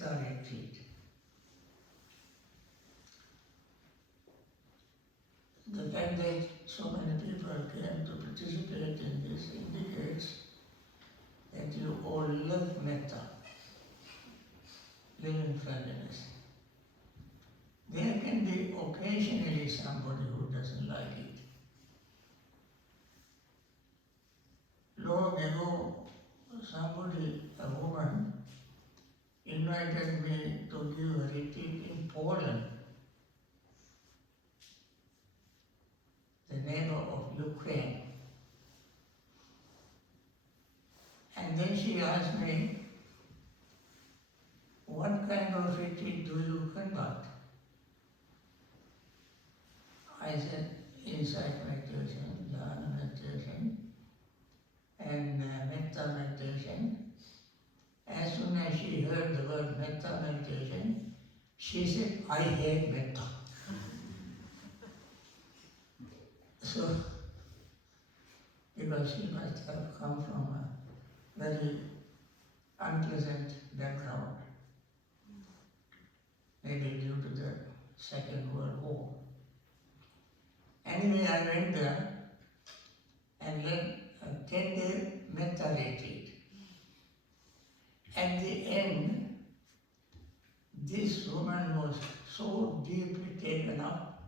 Metta retreat. The fact that so many people came to participate in this indicates that you all love Metta, loving-friendliness. There can be occasionally somebody who doesn't like it. Long ago, somebody, a woman, invited me to give a retreat in Poland, the neighbor of Ukraine. And then she asked me, what kind of retreat do you conduct? I said, insight meditation, Dhamma meditation, and Metta meditation. As soon as she heard the word Metta meditation, she said, I hate Metta. So, because she must have come from a very unpleasant background, maybe due to the Second World War. Anyway, I went there and led a 10-day Metta retreat. At the end, this woman was so deeply taken up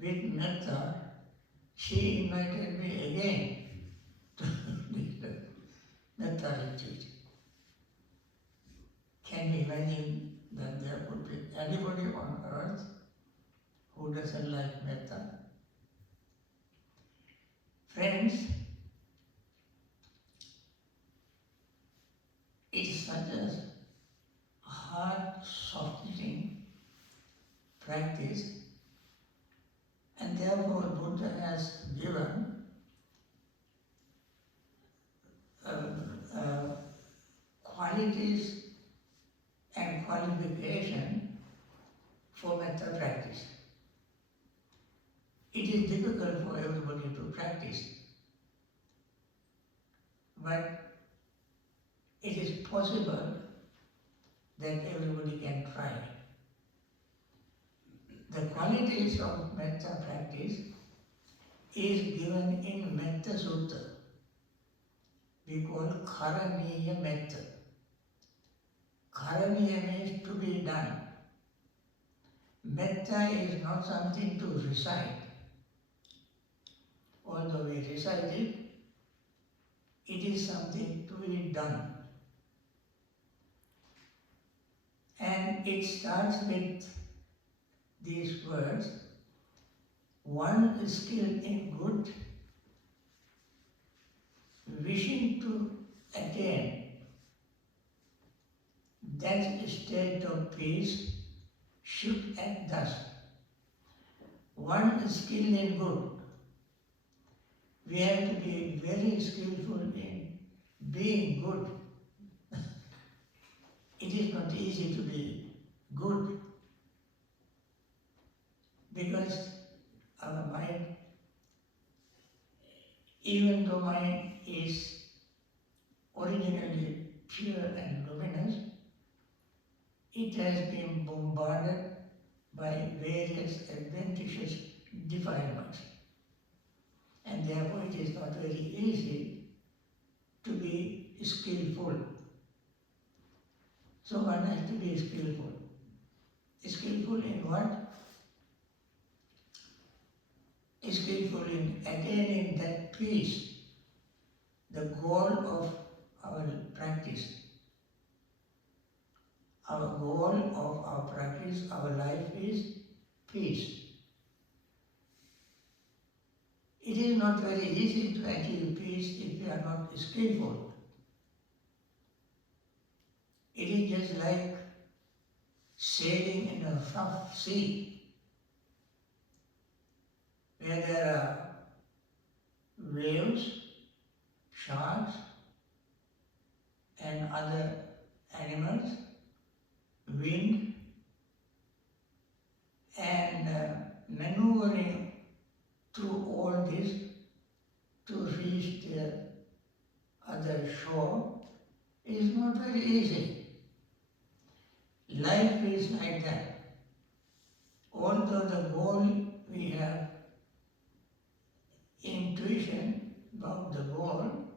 with Metta, she invited me again to the Metta retreat. Can you imagine that there could be anybody on earth who doesn't like Metta? Friends, it's such a heart-softening practice, and therefore Buddha has given qualities and qualification for Metta practice. It is difficult for everybody to practice, but it is possible that everybody can try. The qualities of Metta practice is given in Metta Sutta. We call Karaniya Metta. Karaniya means to be done. Metta is not something to recite. Although we recite it, it is something to be done. And it starts with these words, one is skilled in good, wishing to attain that state of peace should act thus. One is skilled in good. We have to be very skillful in being good. It is not easy to be good because our mind, even though mind is originally pure and luminous, it has been bombarded by various adventitious defilements. And therefore it is not very easy to be skillful. So one has to be skillful. Skillful in what? Skillful in attaining that peace, the goal of our practice. Our goal of our practice, our life is peace. It is not very easy to achieve peace if we are not skillful. It is just like sailing in a rough sea, where there are waves, sharks, and other animals, wind, and maneuvering through all this to reach the other shore is not very easy. life is like that. Although the goal we have intuition about the goal,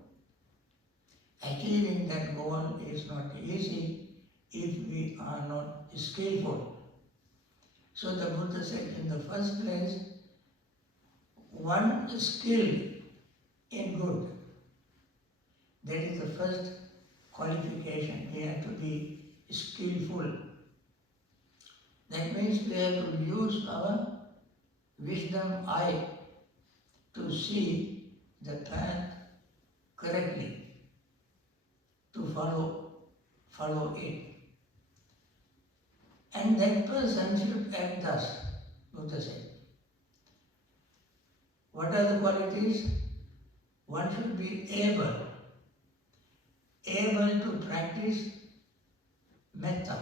achieving that goal is not easy if we are not skillful. So the Buddha said in the first place, one skill in good. That is the first qualification. We have to be skillful. That means we have to use our wisdom eye to see the path correctly, to follow it. And that person should act thus, Buddha said. What are the qualities? One should be able to practice metta.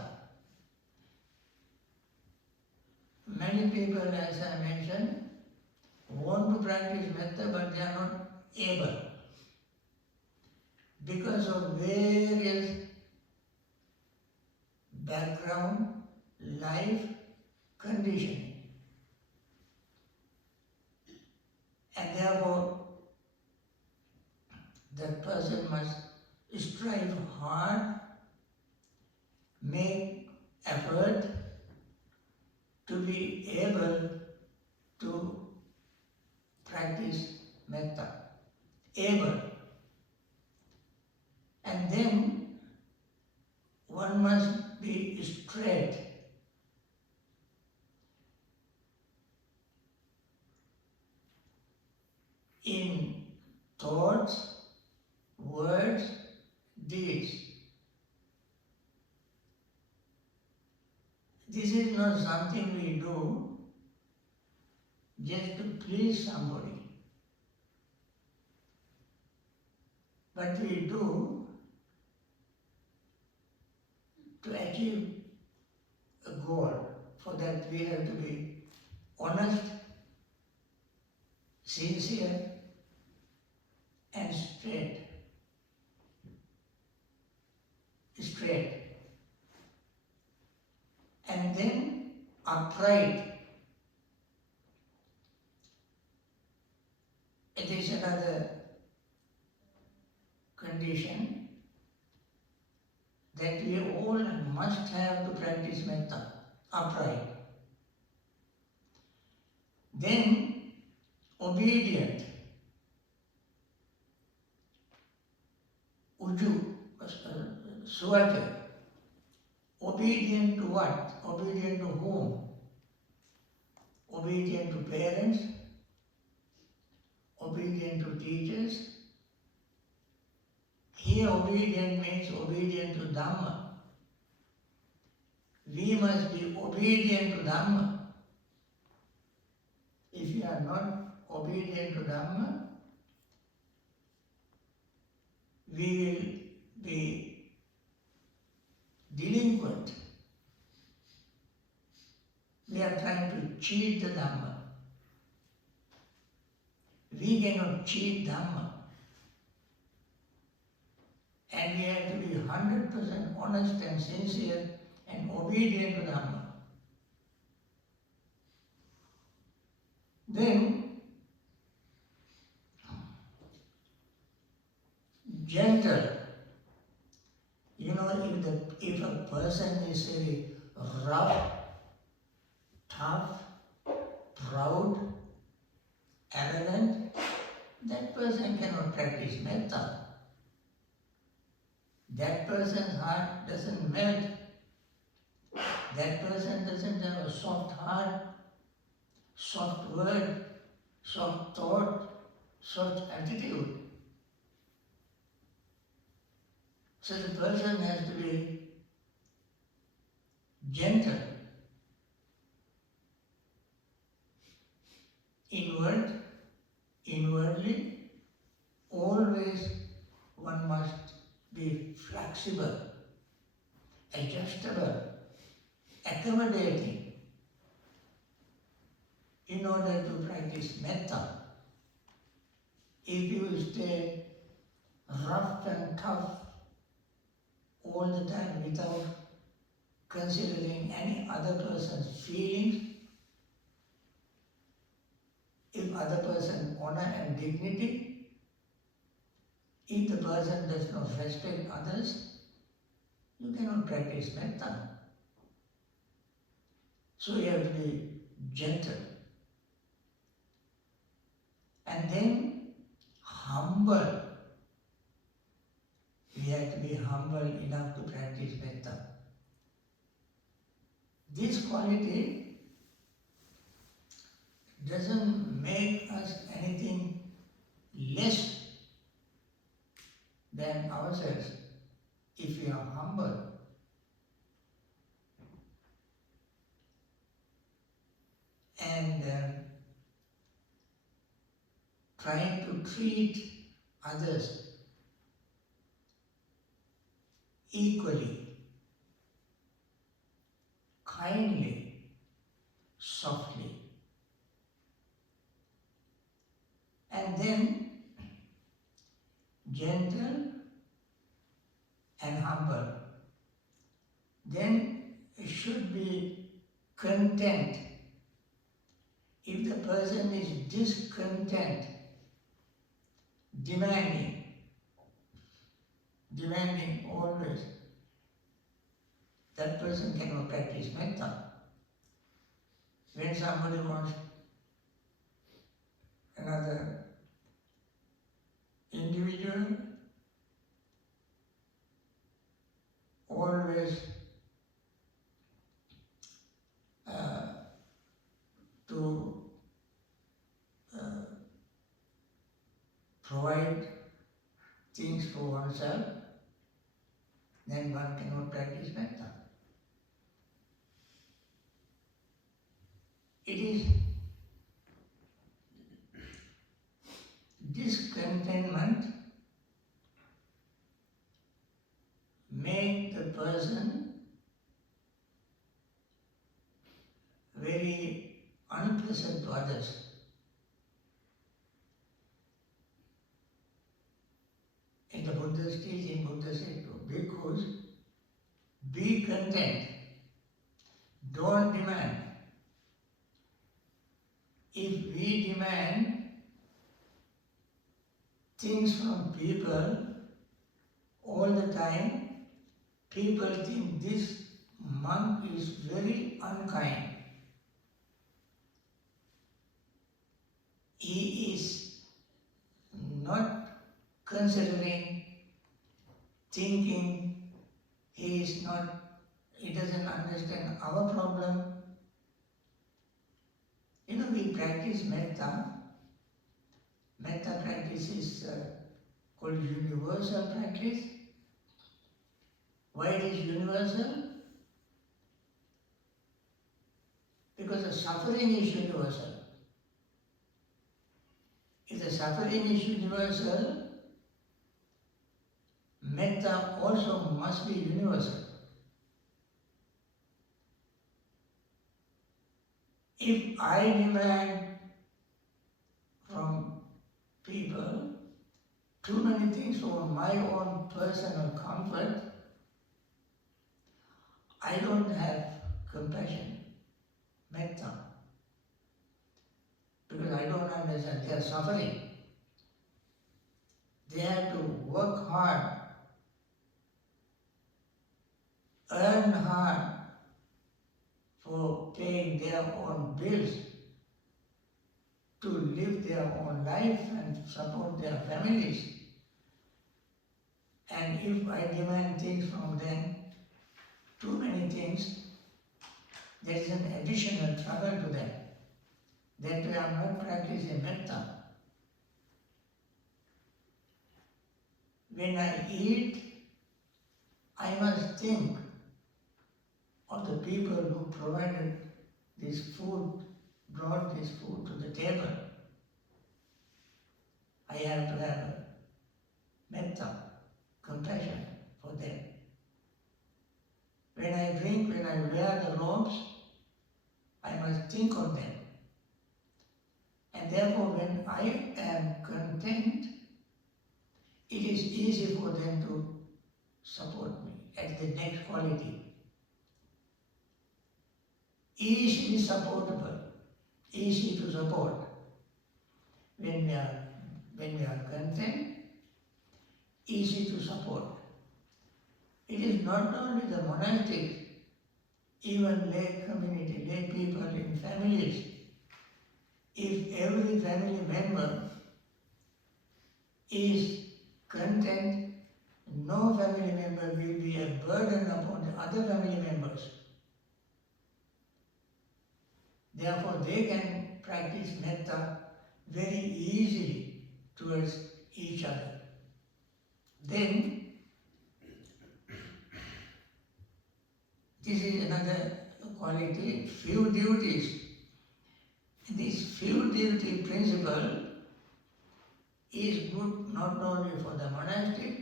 Many people, as I mentioned, want to practice metta, but they are not able because of various background, life, conditioning. And therefore, that person must strive hard, make effort to be able to practice metta. Able. And then one must be straight. In thoughts, words, deeds. This is not something we do just to please somebody, but we do to achieve a goal. For that we have to be honest, sincere, and straight. And then upright. It is another condition that we all must have to practice metta, upright. Then obedient. Uju, suvaja. Obedient to what? Obedient to whom? Obedient to parents, obedient to teachers. Here obedient means obedient to Dhamma. We must be obedient to Dhamma. If you are not obedient to Dhamma, we will be delinquent. We are trying to cheat the Dhamma. We cannot cheat Dhamma. And we have to be 100% honest and sincere and obedient to Dhamma. Then, gentle. You know, if a person is very rough, tough, proud, arrogant, that person cannot practice metta. That person's heart doesn't melt. That person doesn't have a soft heart, soft word, soft thought, soft attitude. So the person has to be gentle, inwardly, always one must be flexible, adjustable, accommodating in order to practice metta. If you stay rough and tough all the time without considering any other person's feelings, if other person honor and dignity, if the person does not respect others, you cannot practice metta. So you have to be gentle. And then humble. We have to be humble enough to practice metta. This quality doesn't make us anything less than ourselves if we are humble. And trying to treat others equally, kindly, softly. And then gentle and humble. Then it should be content. If the person is discontent, demanding always, that person cannot practice metta. When somebody wants another individual, always to provide things for oneself, then one cannot practice metta. It is discontentment make the person very unpleasant to others. In the Buddha's teaching, Buddha said to bhikkhus, be content, don't demand. If we demand things from people all the time, people think this monk is very unkind. He is not considering, thinking, he doesn't understand our problem. We practice metta. Metta practice is called universal practice. Why it is universal? Because the suffering is universal. If the suffering is universal, metta also must be universal. If I demand from people too many things for my own personal comfort, I don't have compassion, metta, because I don't understand they are suffering. They have to work hard, earn hard for paying their own bills, to live their own life and support their families. And if I demand things from them, too many things, there is an additional trouble to them. That way I am not practicing metta. When I eat, I must think of the people who provided this food, brought this food to the table. I have to have metta, compassion for them. When I drink, when I wear the robes, I must think of them. And therefore, when I am content, it is easy for them to support me at the next quality. easily supportable, easy to support. When we are content, easy to support. It is not only the monastics, even lay community, lay people in families. If every family member is content, no family member will be a burden upon the other family members. Therefore, they can practice metta very easily towards each other. Then, this is another quality, few duties. This few duty principle is good not only for the monastic,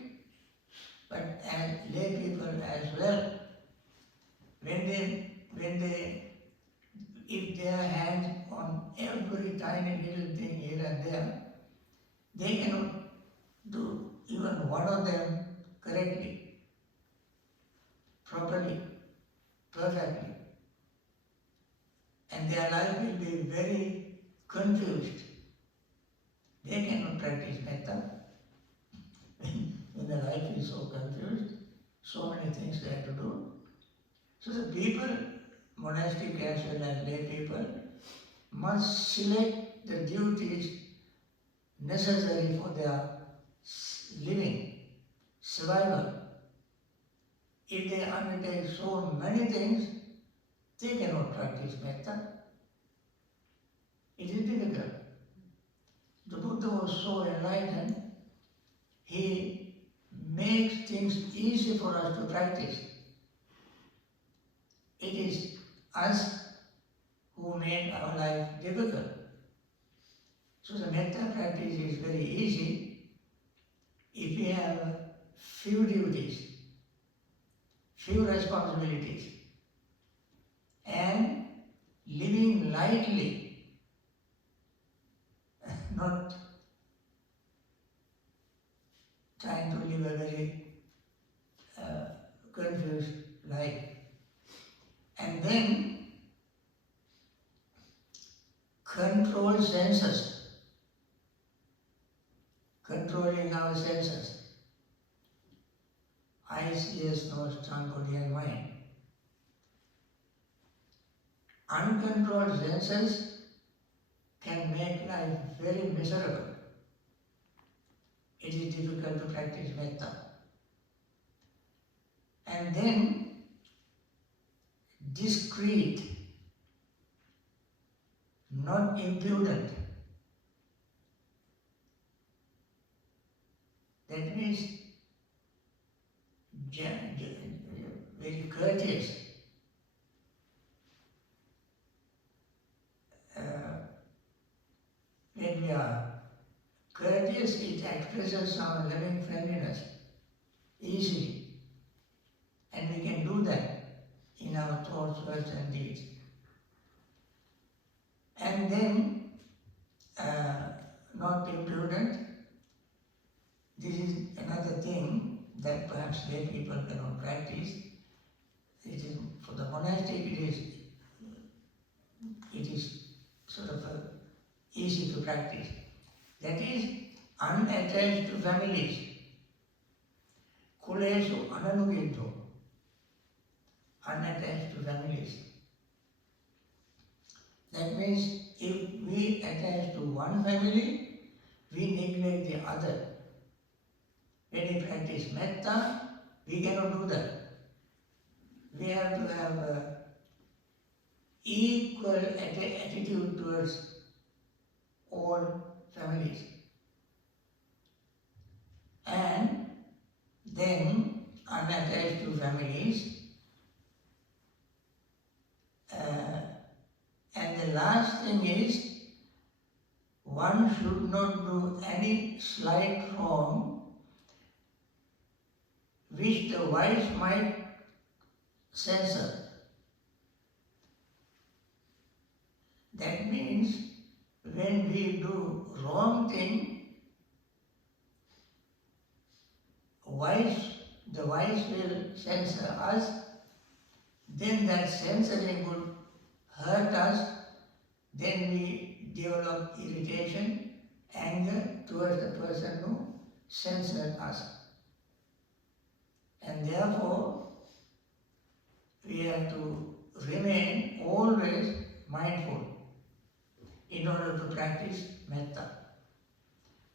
but as lay people as well. If they are hands on every tiny little thing here and there, they cannot do even one of them correctly, properly, perfectly. And their life will be very confused. They cannot practice metta when the life is so confused, so many things they have to do. So the people, monastic as well as lay people, must select the duties necessary for their living, survival. If they undertake so many things, they cannot practice metta. It is difficult. The Buddha was so enlightened, he makes things easy for us to practice. It is us who made our life difficult. So the metta practice is very easy if we have few duties, few responsibilities, and living lightly, not trying to live a very confused life. And then control senses, controlling our senses, eyes, ears, nose, tongue, body and mind. Uncontrolled senses can make life very miserable. It is difficult to practice metta. And then discreet, not impudent. That means very courteous. When we are courteous, it expresses our loving-friendliness easily. And we can do that in our thoughts, words and deeds. And then, not impudent. This is another thing that perhaps lay people cannot practice. It is for the monastic. It is sort of easy to practice. That is unattached to families. Kulesu ananuginto. Unattached to families. That means if we attach to one family, we neglect the other. When we practice metta, we cannot do that. We have to have equal attitude towards all families. And then, unattached to families, and the last thing is, one should not do any slight wrong which the wise might censor. That means when we do wrong thing, the wise will censor us, then that censoring would hurt us, then we develop irritation, anger towards the person who censored us. And therefore, we have to remain always mindful in order to practice metta.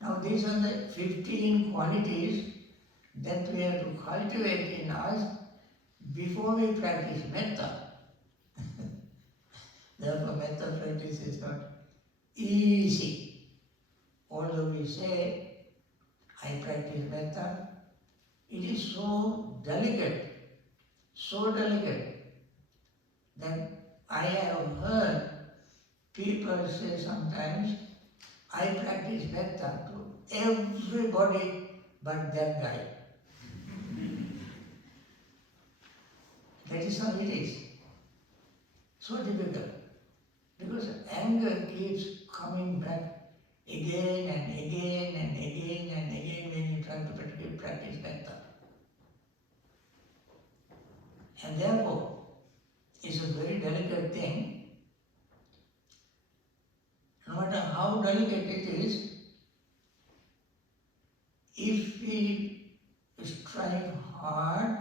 Now these are the 15 qualities that we have to cultivate in us before we practice metta. Therefore, metta practice is not easy. Although we say, I practice metta, it is so delicate that I have heard people say sometimes, I practice metta to everybody but that guy. That is how it is. So difficult. Because anger keeps coming back again and again and again and again when you try to practice metta. And therefore, it's a very delicate thing. No matter how delicate it is, if we strive hard,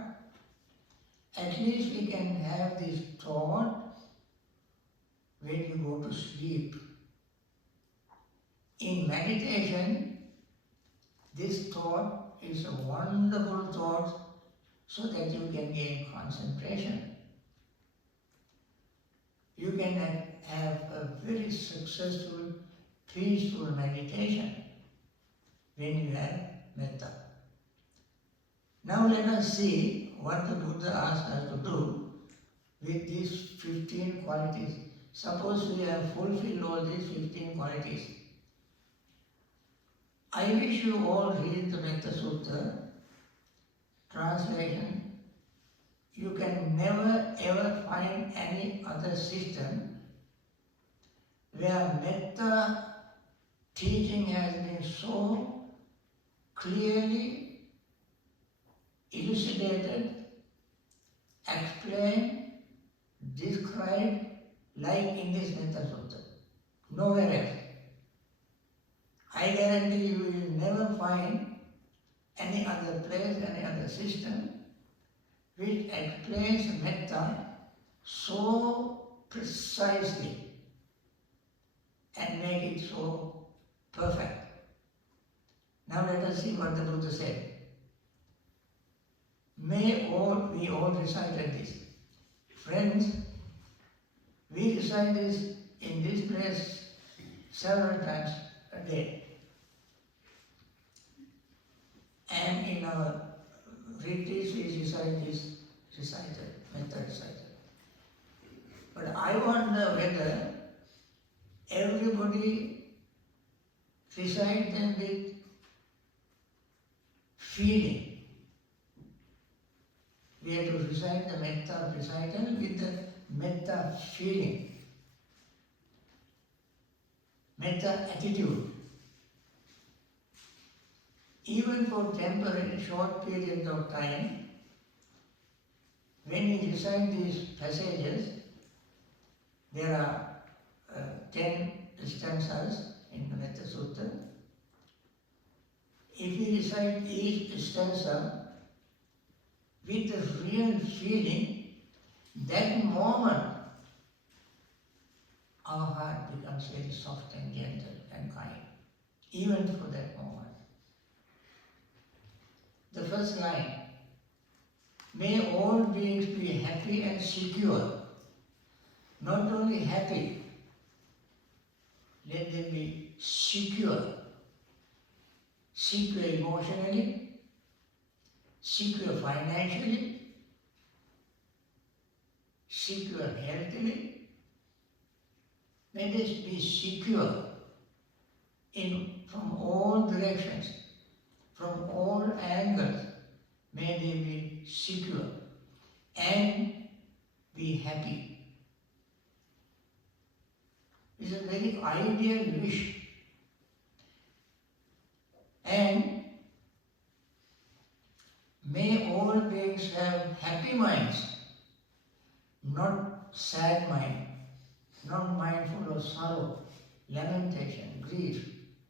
at least we can have this thought when you go to sleep. In meditation, this thought is a wonderful thought so that you can gain concentration. You can have a very successful, peaceful meditation when you have metta. Now let us see what the Buddha asked us to do with these 15 qualities. Suppose we have fulfilled all these 15 qualities. I wish you all read the Metta Sutta translation. You can never ever find any other system where metta teaching has been so clearly elucidated, explained, described like in this Metta Sutta. Nowhere else. I guarantee you will never find any other place, any other system which explains metta so precisely and make it so perfect. Now let us see what the Buddha said. We all recited this. Friends, we recite this in this place several times a day. And in our retreats we recite this recited, metta recited. But I wonder whether everybody recite them with feeling. We have to recite the metta recital with the metta feeling, metta attitude. Even for temporary short periods of time, when we recite these passages, there are 10 stanzas in the Metta Sutta. If we recite each stanza with the real feeling, that moment our heart becomes very soft and gentle and kind, even for that moment. The first line, may all beings be happy and secure. Not only happy, let them be secure. Secure emotionally, secure financially, secure healthily. Let us be secure from all directions, from all angles. May they be secure and be happy. It's a very ideal wish. And may all beings have happy minds, not sad mind. not mindful of sorrow, lamentation, grief,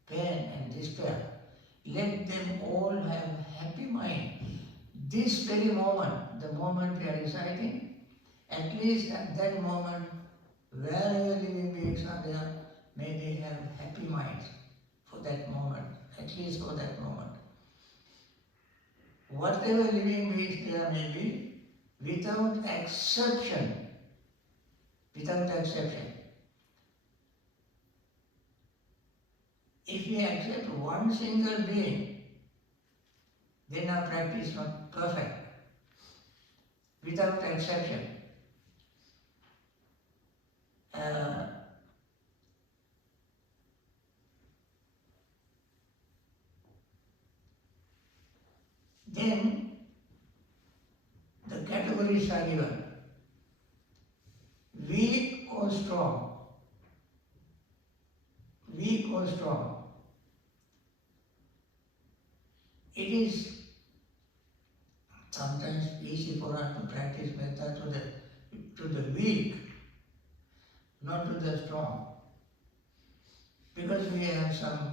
pain and despair. Let them all have happy mind. This very moment, the moment we are reciting, at least at that moment, wherever living beings are there, may they have happy minds for that moment, at least for that moment. Whatever living beings there may be, without exception, if we accept one single being, then our practice is not perfect. Without exception. Then the categories are given. Weak or strong. Weak or strong. It is sometimes easy for us to practice metta to the weak, not to the strong. Because we have some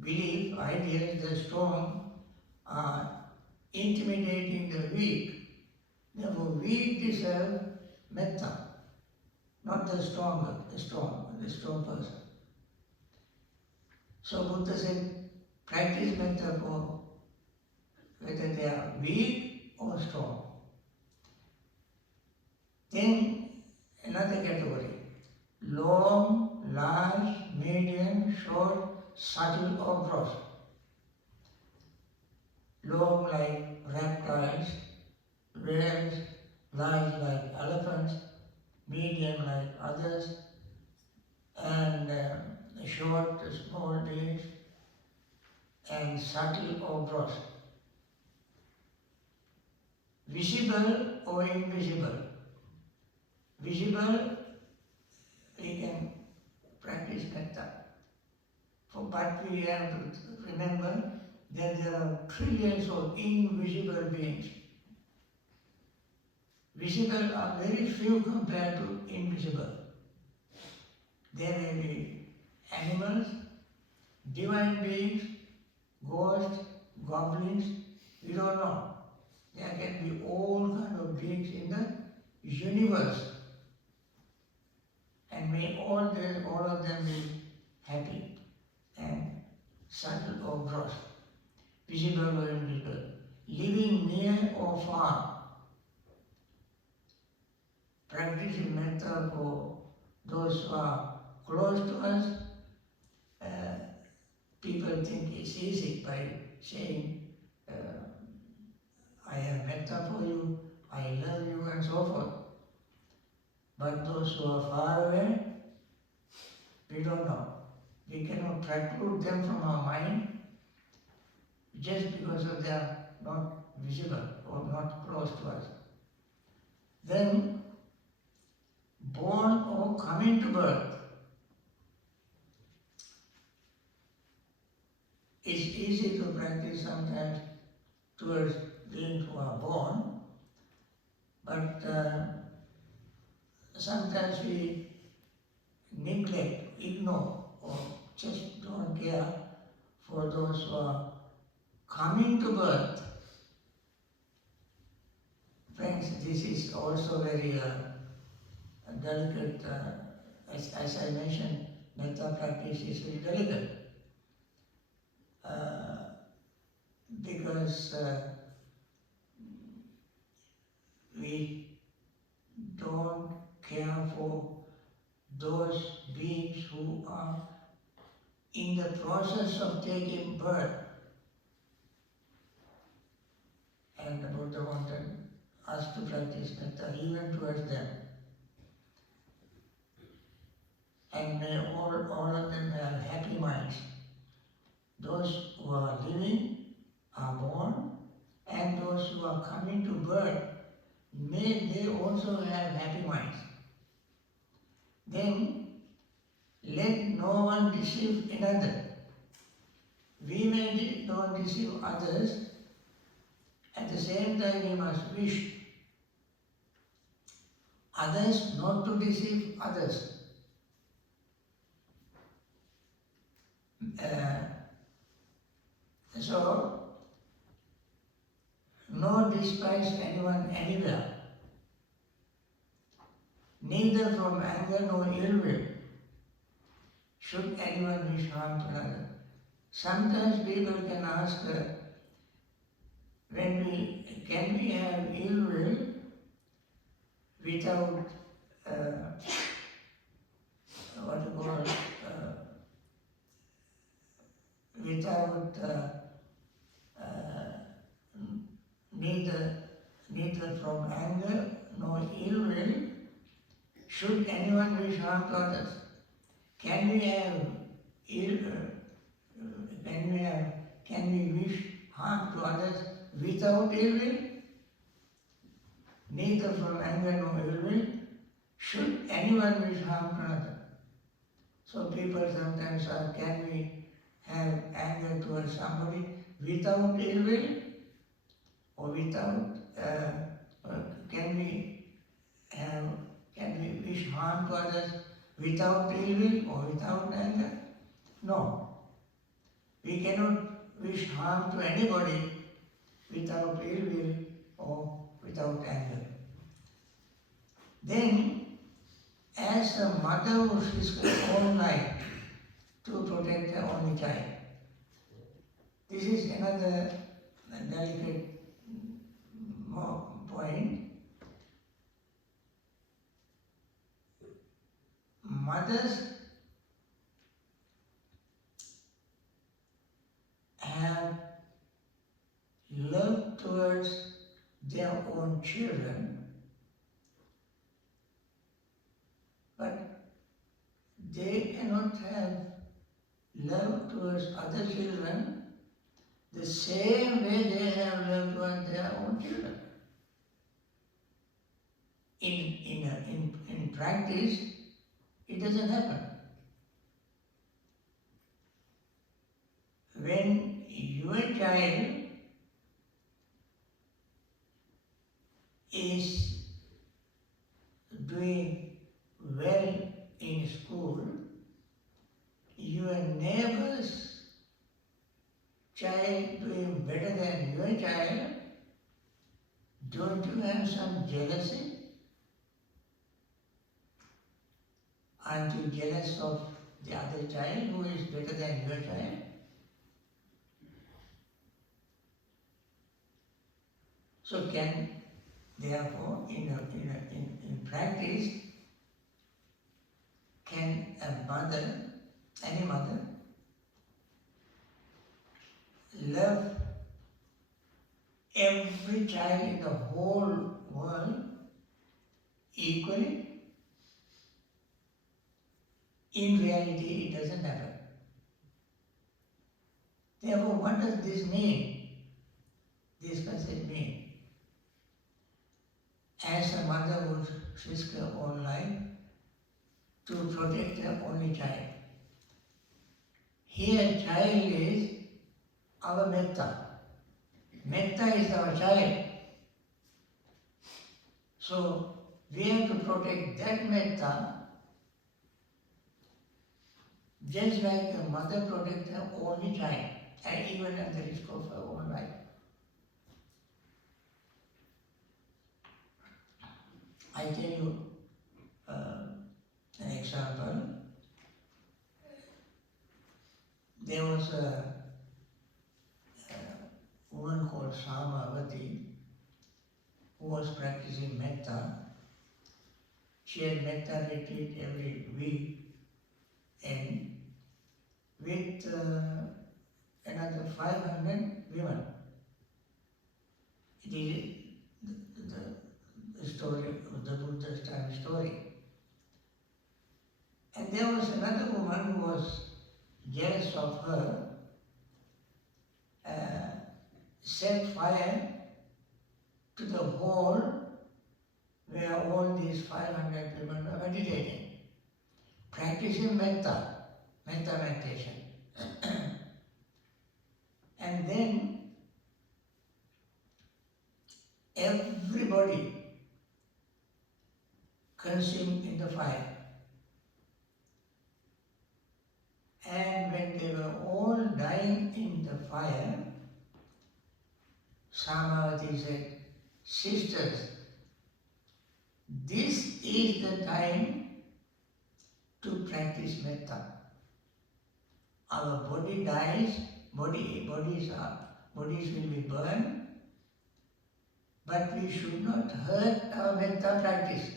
belief, ideas, the strong are intimidating the weak. Therefore, weak deserve metta, not the strong person. So Buddha said, practice metta for whether they are weak or strong. Then another category, long, large, medium, short, subtle or gross. Long like reptiles, whales, large like elephants, medium like others, and short, small beings, and subtle or gross. Visible or invisible. Visible, we can practice metta. But we have to remember that there are trillions of invisible beings. Visible are very few compared to invisible. There may be animals, divine beings, ghosts, goblins, we don't know. There can be all kinds of beings in the universe. And may all of them be happy and subtle or gross, visible or invisible, living near or far. Practicing metta for those who are close to us. People think it's easy by saying, I have metta for you, I love you, and so forth. But those who are far away, we don't know. We cannot preclude them from our mind just because of they are not visible or not close to us. Then, born or coming to birth. It's easy to practice sometimes towards beings who are born, but sometimes we neglect, ignore, or just don't care for those who are coming to birth. Friends, this is also very delicate, as I mentioned, metta practice is very delicate. Because we don't care for those beings who are in the process of taking birth. And the Buddha wanted us to practice metta even towards them. And may all of them have happy minds. Those who are living, are born, and those who are coming to birth, may they also have happy minds. Then, let no one deceive another. We may not deceive others, at the same time we must wish others, not to deceive others. So, no despise anyone anywhere, neither from anger nor ill will should anyone wish harm to another. Sometimes people can ask, can we have ill will without what you call without neither from anger nor ill will should anyone wish harm to others. Can we have ill? Can we wish harm to others without ill will? Neither from anger nor ill will should anyone wish harm to another. So people sometimes ask, can we have anger towards somebody without ill will? Or without, can we wish harm to others without ill will or without anger? No. We cannot wish harm to anybody without ill will or without anger. Then, as a mother who risks her own life to protect her only child, this is another delicate point. Mothers have love towards their own children, but they cannot have love towards other children the same way they have love towards their own children. In practice, it doesn't happen. When your child is doing well in school, your neighbor's child doing better than your child, don't you have some jealousy? Aren't you jealous of the other child who is better than your child? So therefore, in practice, can any mother, love every child in the whole world equally? In reality, it doesn't happen. Therefore, what does this mean? This concept mean? As a mother would risk her own life to protect her only child. Here, child is our metta. Metta is our child. So, we have to protect that metta just like a mother protects her only child, and even at the risk of her own life. I tell you an example. There was a woman called Samavati who was practicing metta. She had metta retreat every week, and with another 500 women. It is the story of the Buddha's time story. And there was another woman who was jealous of her, set fire to the hall where all these 500 women were meditating, practicing metta meditation. And then everybody consumed in the fire. And when they were all dying in the fire, Samavati said, "Sisters, this is the time to practice metta. Our body dies, bodies will be burned, but we should not hurt our metta practice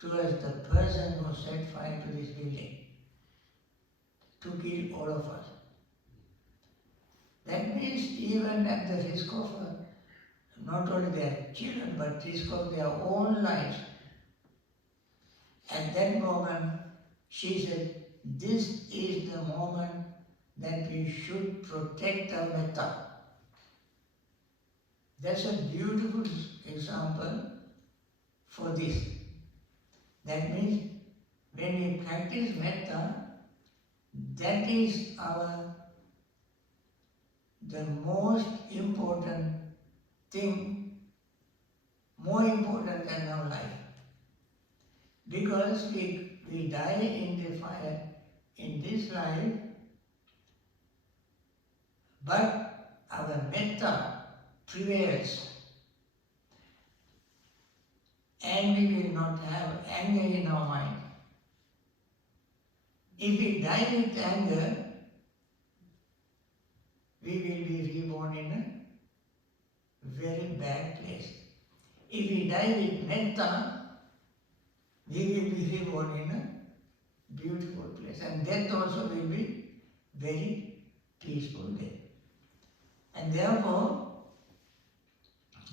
towards the person who set fire to this building, to kill all of us." That means even at the risk of not only their children, but risk of their own lives. At that moment, she said, this is the moment that we should protect our metta. That's a beautiful example for this. That means when we practice metta, that is the most important thing, more important than our life. Because we die in the fire in this life, but our metta prevails. And we will not have anger in our mind. If we die with anger, we will be reborn in a very bad place. If we die with metta, we will be reborn in a beautiful place. And death also will be very peaceful death. And therefore,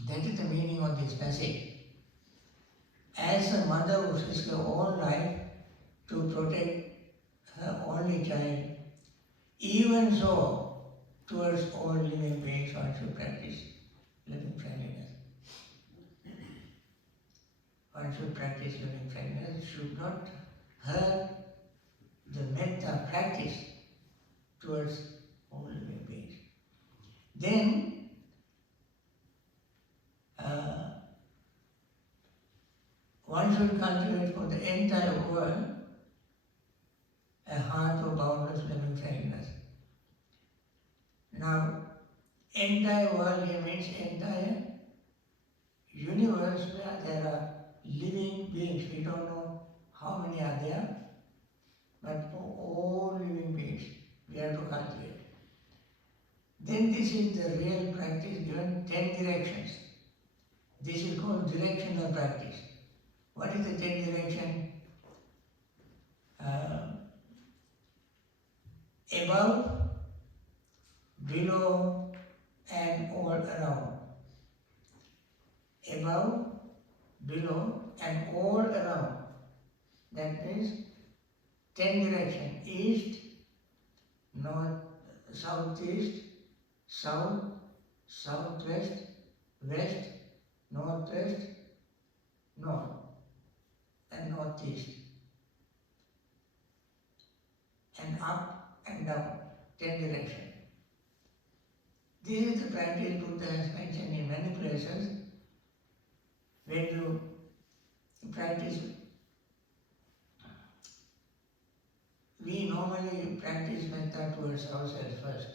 that is the meaning of this passage. As a mother who risks her own life to protect her only child, even so, towards all living beings, one should practice loving-friendliness. One should practice loving-friendliness, should not hurt the metta practice towards all living beings. Then, one should cultivate for the entire world a heart of boundless loving-friendliness. Now, entire world here means entire universe where there are living beings. We don't know how many are there, but for all living beings, we have to cultivate. Then this is the real practice given 10 directions. This is called directional practice. What is the 10 direction? Above, below, and all around. Above, below, and all around. That means 10 directions: east, north, southeast, south, southwest, west, northwest, north, and northeast. And up and down, 10 directions. This is the practice Buddha has mentioned in many places. When you practice, we normally practice metta towards ourselves first.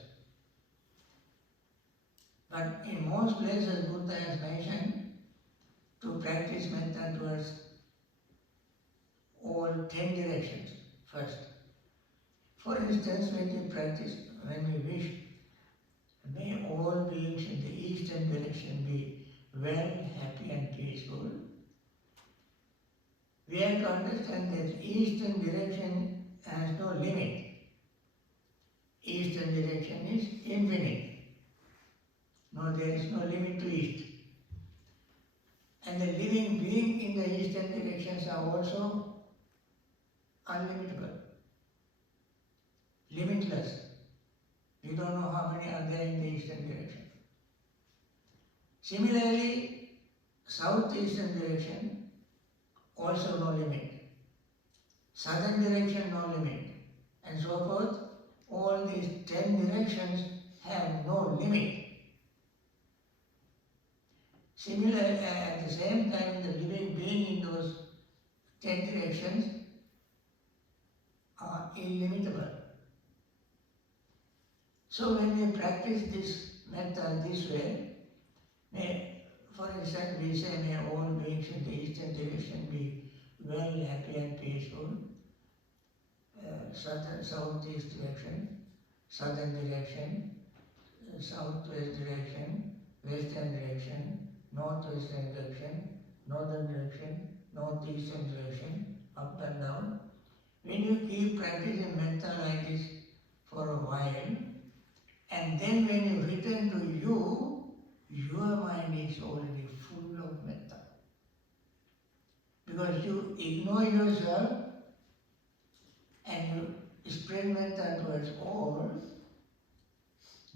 But in most places Buddha has mentioned to practice metta towards all 10 directions first. For instance, when we wish, may all beings in the eastern direction be well, happy and peaceful, we have to understand that eastern direction has no limit. Eastern direction is infinite. No, there is no limit to east. And the living being in the eastern directions are also unlimitable, limitless. We don't know how many are there in the eastern direction. Similarly, southeastern direction, also no limit. Southern direction, no limit. And so forth. All these 10 directions have no limit. Similarly, at the same time, the living being in those 10 directions are illimitable. So when we practice this metta this way, for instance, we say, may all beings in the eastern direction be well, happy and peaceful. Southeast direction, southern direction, southwest direction, western direction, northwestern direction, northern direction, northeastern direction, up and down. When you keep practicing metta like this for a while, and then when you return to you, your mind is already full of metta. Because you ignore yourself and you spread metta towards all,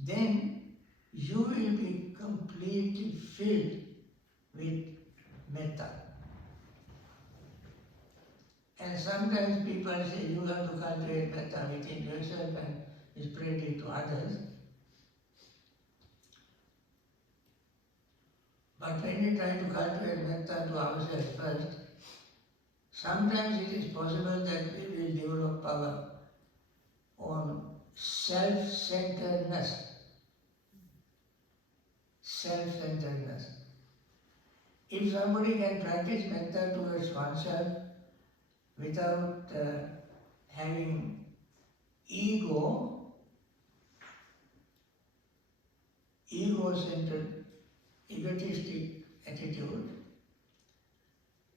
then you will be completely filled with metta. And sometimes people say you have to cultivate metta within yourself and spread it to others. But when we try to cultivate metta to ourselves first, sometimes it is possible that we will develop our own self-centeredness. Self-centeredness. If somebody can practice metta towards oneself without having ego-centered, egotistic attitude,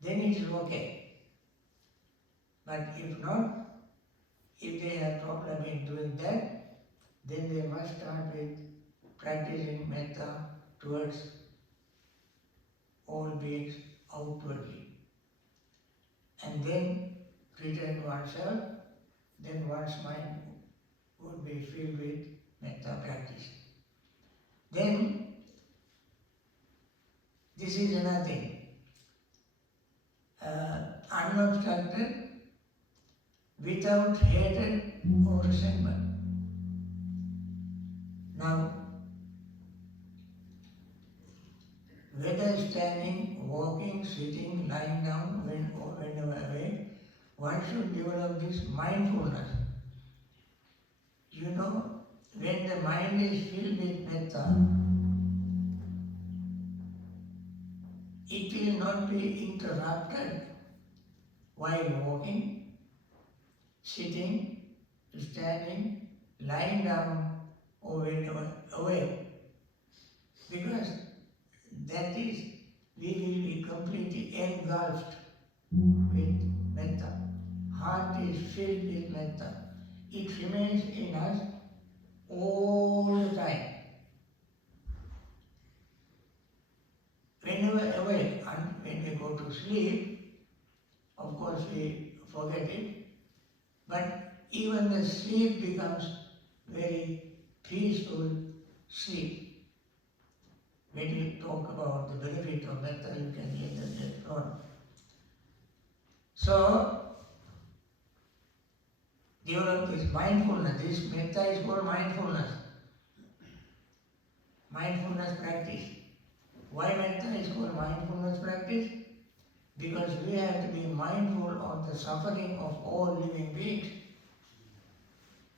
then it is okay. But if not, if they have problem in doing that, then they must start with practicing metta towards all beings outwardly. And then return to oneself, then one's mind would be filled with metta practice. Then, this is another thing. Unobstructed, without hatred or resentment. Now, whether standing, walking, sitting, lying down, whenever awake, one should develop this mindfulness. You know, when the mind is filled with metta, it will not be interrupted while walking, sitting, standing, lying down, or whenever awake. Because that is, we will be completely engulfed with metta. Heart is filled with metta. It remains in us all the time. Whenever awake and when we go to sleep, of course we forget it, but even the sleep becomes very peaceful sleep. When we talk about the benefit of metta, you can hear that later on. So, develop this mindfulness. This metta is called mindfulness. Mindfulness practice. Why metta is called mindfulness practice? Because we have to be mindful of the suffering of all living beings.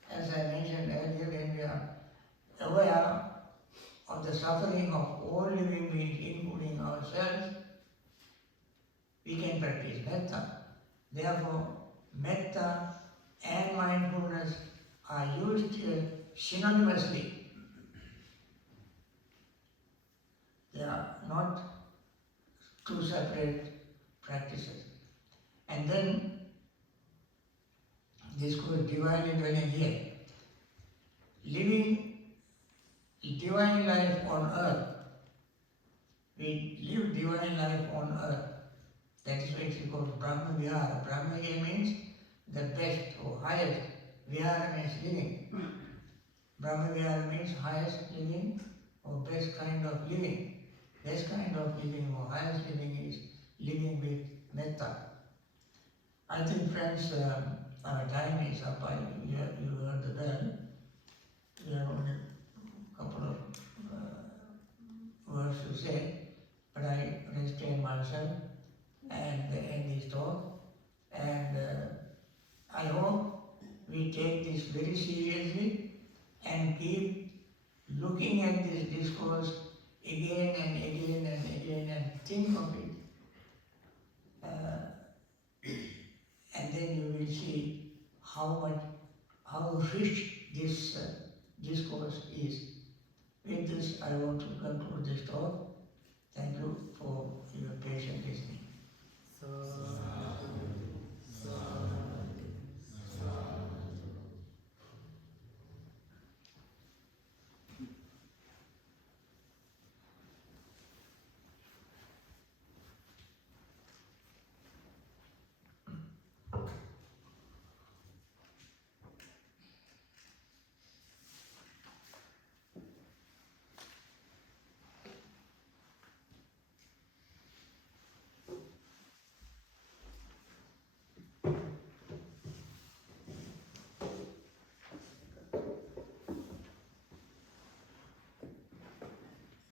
As I mentioned earlier, when we are aware of the suffering of all living beings, including ourselves, we can practice metta. Therefore, metta and mindfulness are used synonymously. They are not two separate practices. And then, this called divine dwelling here. Living divine life on earth. We live divine life on earth. That is why it is called Brahma Vihara. Brahma here means the best or highest. Vihara means living. Brahma Vihara means highest living or best kind of living. Best kind of living or highest living is living with metta. I think, friends, our time is up. You heard the bell. We have only a couple of words to say, but myself and end this talk. And I hope we take this very seriously and keep looking at this discourse again and again and again and think of it. And then you will see how rich this discourse is. With this, I want to conclude this talk.